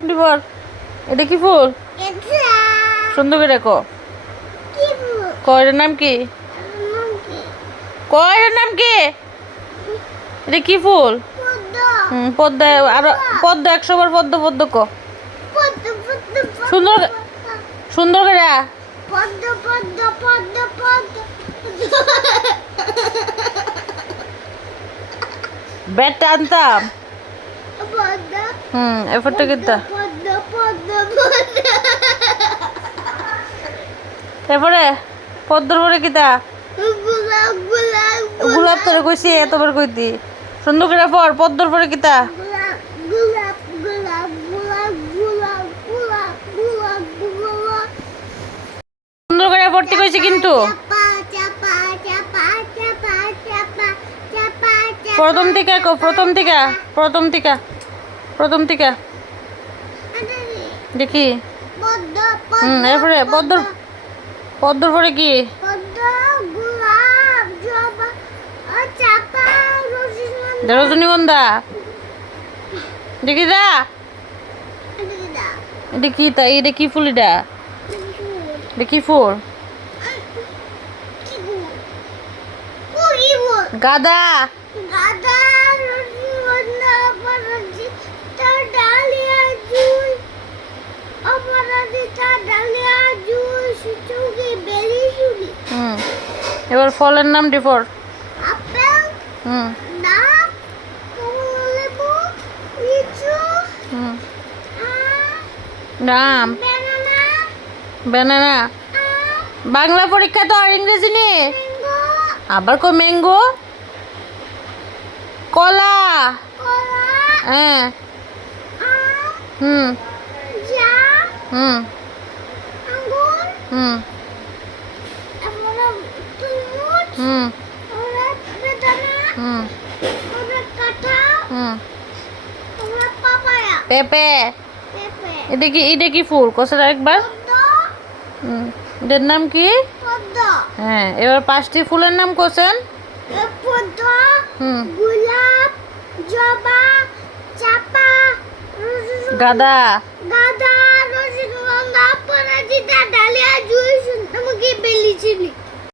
ডিভর এটা কি ফুল? সুন্দর করে দেখো। কয়টার নাম কি? কয়টার নাম কি? এটা কি ফুল? পদ্ম। আরো পদ্ম 100 বার পদ্ম পদ্ম ক সুন্দর সুন্দর করে পদ্ম পদ্ম পদ্ম পদ্ম ব্যাটটা আনতাম। পদ্ম এফোর্টটা কিতা পদ্ম পদ্ম পদ্ম এরপরে পদ্মর পরে কিতা গোলাপ গোলাপ গোলাপ তোরে কইছি এতবার কইতি। সুন্দর করে পর পদ্মর পরে কিতা গোলাপ গোলাপ গোলাপ গোলাপ গোলাপ গোলাপ গোলাপ সুন্দর করে পড়তে কইছি কিন্তু চাপা চাপা চাপা চাপা চাপা চাপা প্রথম থেকে প্রথম থেকে দেখি। পদ্ম এরপরে পদ্মর পরে কি পদ্ম গোলাপ জবা চাপা রজনীগন্ধা দেখি যা। এটা কি তা এটা কি ফুল? এটা কি ফুল? গাঁদা। গাদা রজনীগন্ধা অপরাজিতা ডালিয়া জুই অপরাজিতা ডালিয়া জুই সুচুকি বেলি সুগি এবার ফলের নাম ডিফর। আপেল ডাব কমলা লেবু লিচু নাম বেনানা ব্যানানা। বাংলা পরীক্ষা তো আর ইংরেজি নে ম্যাঙ্গো আবার কো ম্যাঙ্গো কলা। কলা হ্যাঁ আম হুম জাম হুম আঙ্গুর হুম আমরা তরমুজ হুম আমরা বেদানা হুম আমরা কাঁঠাল হুম আমরা পাপায়া পেঁপে। পেঁপে এটা কি ফুল কোসের একবার? পদ্ম এটার নাম কি? পদ্ম হ্যাঁ এবার 5টি ফুলের নাম কোসেন। পদ্ম হুম গোলাপ জবা চাপা গাঁদা গাঁদা রজনীগন্ধা অপরাজিতা ডালিয়া জুই সুন্দরমুখী বেলি চিনি